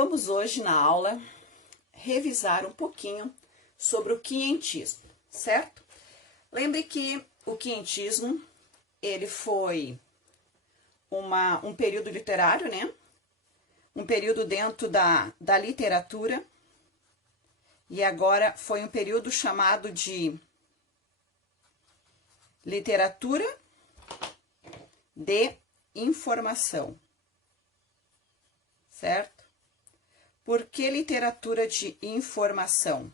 Vamos hoje na aula revisar um pouquinho sobre o quinhentismo, certo? Lembre que o quinhentismo, ele foi um período literário, né? Um período dentro da literatura, e agora foi um período chamado de literatura de informação, certo? Por que literatura de informação?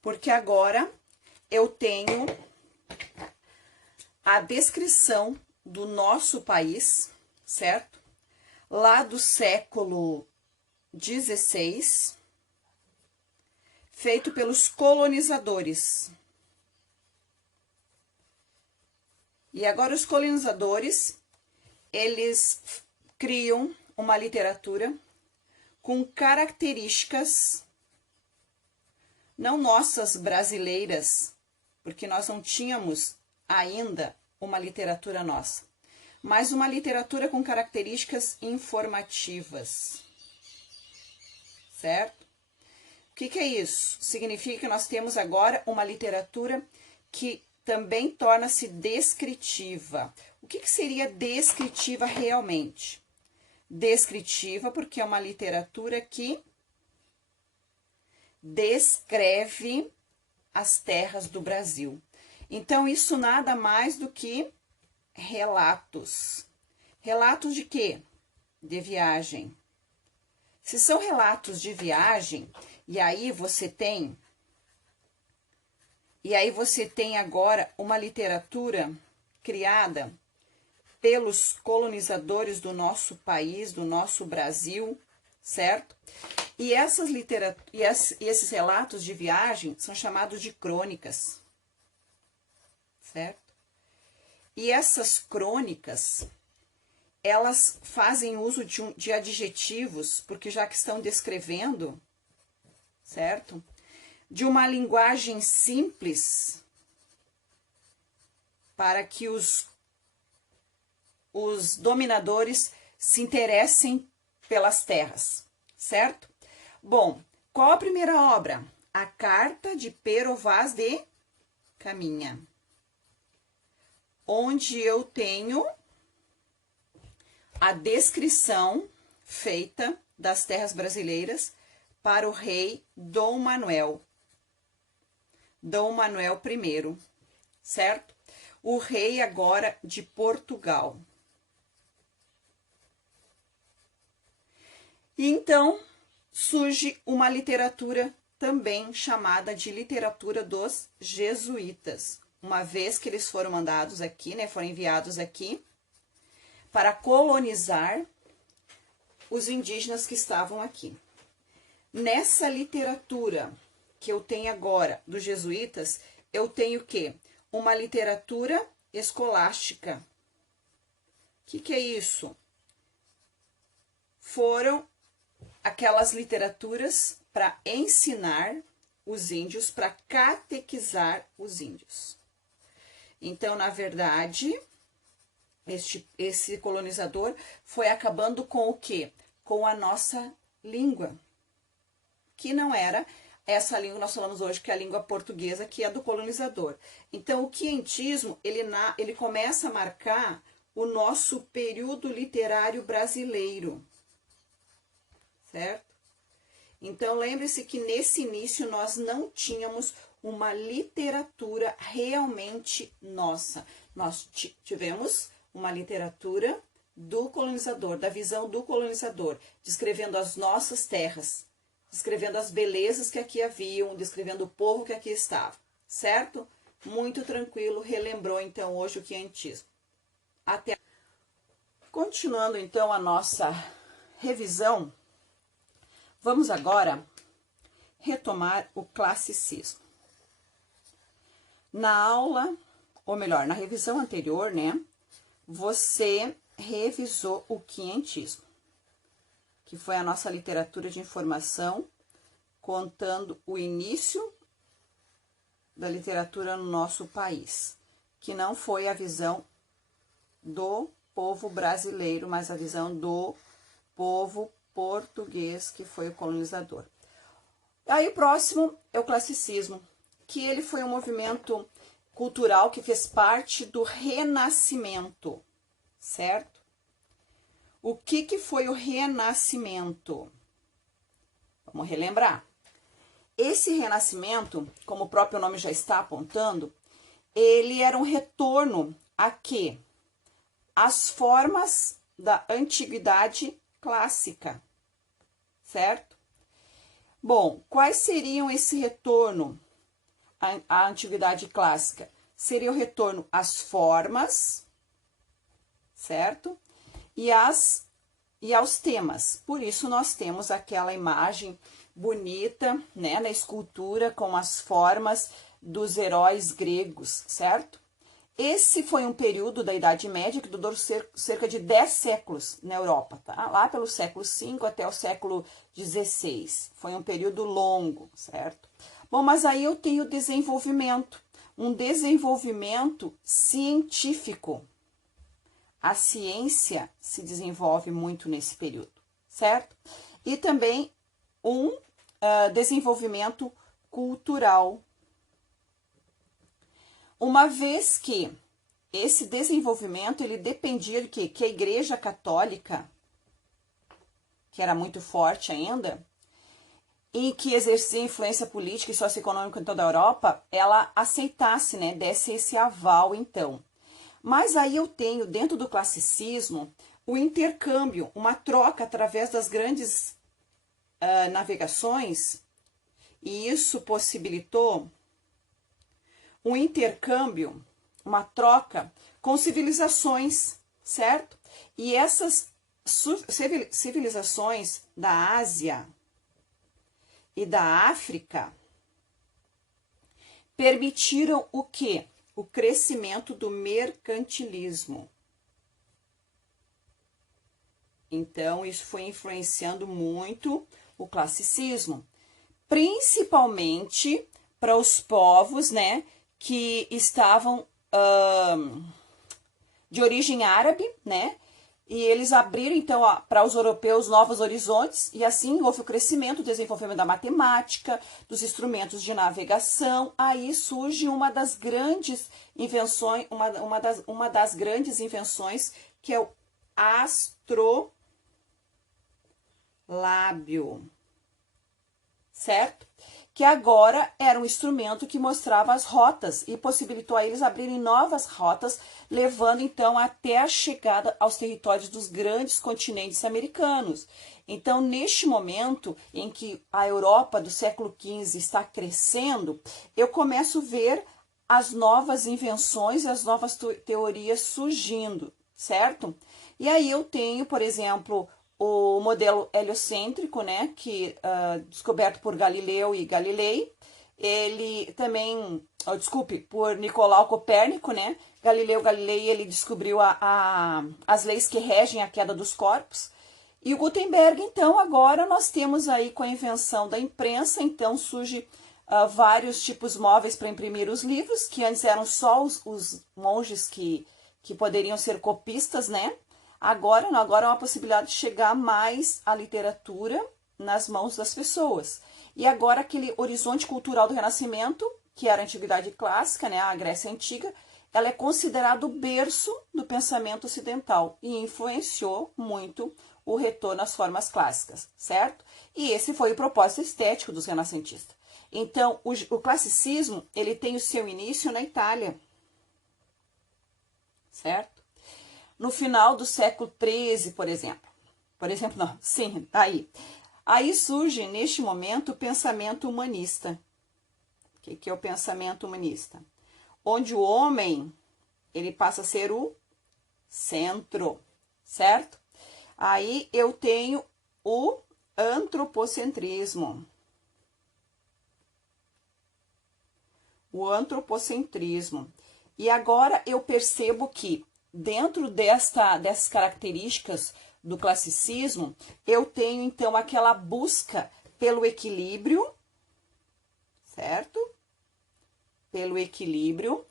Porque agora eu tenho a descrição do nosso país, certo? Lá do século XVI, feito pelos colonizadores. E agora os colonizadores, eles criam uma literatura com características não nossas brasileiras, porque nós não tínhamos ainda uma literatura nossa, mas uma literatura com características informativas, certo? O que é isso? Significa que nós temos agora uma literatura que também torna-se descritiva. O que seria descritiva realmente? Descritiva porque é uma literatura que descreve as terras do Brasil. Então, isso nada mais do que relatos. Relatos de quê? De viagem. Se são relatos de viagem, e aí você tem agora uma literatura criada pelos colonizadores do nosso país, do nosso Brasil, certo? E esses relatos de viagem são chamados de crônicas, certo? E essas crônicas, elas fazem uso de adjetivos, porque já que estão descrevendo, certo? De uma linguagem simples, para que os dominadores se interessem pelas terras, certo? Bom, qual a primeira obra? A Carta de Pero Vaz de Caminha, onde eu tenho a descrição feita das terras brasileiras para o rei Dom Manuel I, certo? O rei agora de Portugal. E então surge uma literatura também chamada de literatura dos jesuítas, uma vez que eles foram mandados aqui, né, foram enviados aqui para colonizar os indígenas que estavam aqui. Nessa literatura que eu tenho agora dos jesuítas, eu tenho o quê? Uma literatura escolástica. O que é isso? Foram aquelas literaturas para ensinar os índios, para catequizar os índios. Então, na verdade, esse colonizador foi acabando com o quê? Com a nossa língua, que não era essa língua que nós falamos hoje, que é a língua portuguesa, que é do colonizador. Então, o quinhentismo, ele começa a marcar o nosso período literário brasileiro, certo? Então, lembre-se que nesse início nós não tínhamos uma literatura realmente nossa. Nós tivemos uma literatura do colonizador, da visão do colonizador, descrevendo as nossas terras, descrevendo as belezas que aqui haviam, descrevendo o povo que aqui estava, certo? Muito tranquilo, relembrou então hoje o quinhentismo. Continuando então a nossa revisão, vamos agora retomar o classicismo. Na aula, ou melhor, na revisão anterior, né, você revisou o quinhentismo, que foi a nossa literatura de informação, contando o início da literatura no nosso país, que não foi a visão do povo brasileiro, mas a visão do povo português, que foi o colonizador. Aí o próximo é o classicismo, que ele foi um movimento cultural que fez parte do Renascimento, certo? O que foi o Renascimento? Vamos relembrar. Esse Renascimento, como o próprio nome já está apontando, ele era um retorno a quê? As formas da antiguidade clássica, certo? Bom, quais seriam esse retorno à antiguidade clássica? Seria o retorno às formas, certo? E aos temas. Por isso nós temos aquela imagem bonita, né, na escultura com as formas dos heróis gregos, certo? Esse foi um período da Idade Média que durou cerca de 10 séculos na Europa, tá? Lá pelo século V até o século XVI. Foi um período longo, certo? Bom, mas aí eu tenho desenvolvimento, um desenvolvimento científico. A ciência se desenvolve muito nesse período, certo? E também um desenvolvimento cultural. Uma vez que esse desenvolvimento ele dependia de quê? Que a Igreja Católica, que era muito forte ainda, e que exercia influência política e socioeconômica em toda a Europa, ela aceitasse, né, desse esse aval então. Mas aí eu tenho dentro do classicismo o intercâmbio, uma troca através das grandes navegações, e isso possibilitou um intercâmbio, uma troca com civilizações, certo? E essas civilizações da Ásia e da África permitiram o quê? O crescimento do mercantilismo. Então, isso foi influenciando muito o classicismo, principalmente para os povos, né, que estavam de origem árabe, né? E eles abriram, então, para os europeus novos horizontes, e assim houve o crescimento, o desenvolvimento da matemática, dos instrumentos de navegação. Aí surge uma das grandes invenções, uma das grandes invenções, que é o astrolábio, certo? Que agora era um instrumento que mostrava as rotas e possibilitou a eles abrirem novas rotas, levando então até a chegada aos territórios dos grandes continentes americanos. Então, neste momento em que a Europa do século XV está crescendo, eu começo a ver as novas invenções e as novas teorias surgindo, certo? E aí eu tenho, por exemplo, o modelo heliocêntrico, né, que descoberto por Galileu e Galilei. Ele também, por Nicolau Copérnico, né? Galileu Galilei, ele descobriu as leis que regem a queda dos corpos. E o Gutenberg, então, agora nós temos aí com a invenção da imprensa, então surge vários tipos móveis para imprimir os livros, que antes eram só os monges que poderiam ser copistas, né? Agora é uma possibilidade de chegar mais à literatura nas mãos das pessoas. E agora aquele horizonte cultural do Renascimento, que era a Antiguidade Clássica, né, a Grécia Antiga, ela é considerado o berço do pensamento ocidental e influenciou muito o retorno às formas clássicas, certo? E esse foi o propósito estético dos renascentistas. Então, o classicismo, ele tem o seu início na Itália, certo? No final do século XIII, por exemplo. Tá aí. Aí surge, neste momento, o pensamento humanista. O que é o pensamento humanista? Onde o homem, ele passa a ser o centro, certo? Aí eu tenho o antropocentrismo. O antropocentrismo. E agora eu percebo que dentro dessas características do classicismo, eu tenho então aquela busca pelo equilíbrio, certo? Pelo equilíbrio,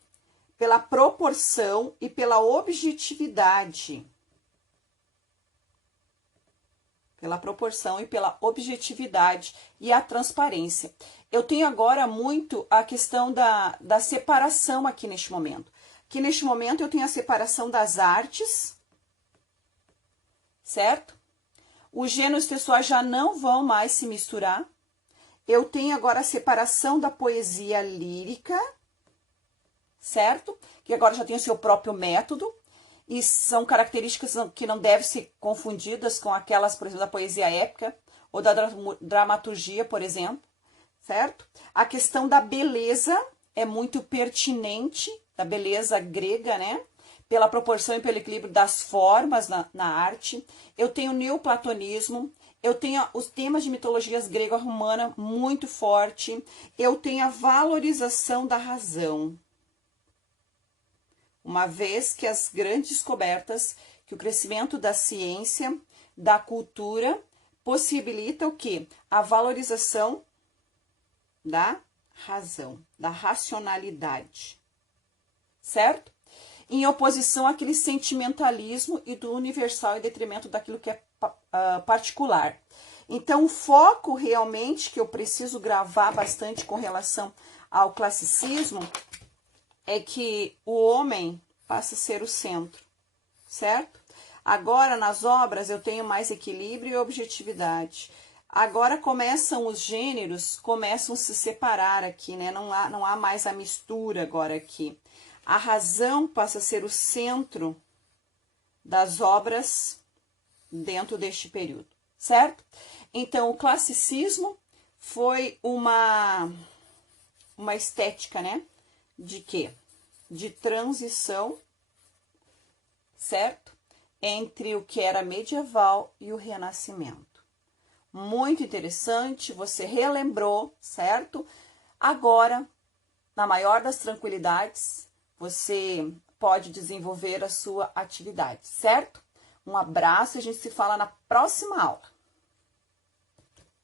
pela proporção e pela objetividade. pela proporção e pela objetividade e a transparência. Eu tenho agora muito a questão da separação aqui neste momento. Aqui neste momento eu tenho a separação das artes, certo? Os gêneros textuais já não vão mais se misturar. Eu tenho agora a separação da poesia lírica, certo? Que agora já tem o seu próprio método. E são características que não devem ser confundidas com aquelas, por exemplo, da poesia épica ou da dramaturgia, por exemplo, certo? A questão da beleza é muito pertinente, da beleza grega, né? Pela proporção e pelo equilíbrio das formas na arte. Eu tenho o neoplatonismo, eu tenho os temas de mitologias grego-romana muito forte, eu tenho a valorização da razão. Uma vez que as grandes descobertas, que o crescimento da ciência, da cultura, possibilita o quê? A valorização da razão, da racionalidade, certo? Em oposição àquele sentimentalismo e do universal em detrimento daquilo que é particular. Então, o foco realmente que eu preciso gravar bastante com relação ao classicismo é que o homem passa a ser o centro, certo? Agora, nas obras, eu tenho mais equilíbrio e objetividade. Agora começam os gêneros, começam a se separar aqui, né? Não há mais a mistura agora aqui. A razão passa a ser o centro das obras dentro deste período, certo? Então, o classicismo foi uma estética, né? De quê? De transição, certo? Entre o que era medieval e o Renascimento. Muito interessante, você relembrou, certo? Agora, na maior das tranquilidades, você pode desenvolver a sua atividade, certo? Um abraço e a gente se fala na próxima aula.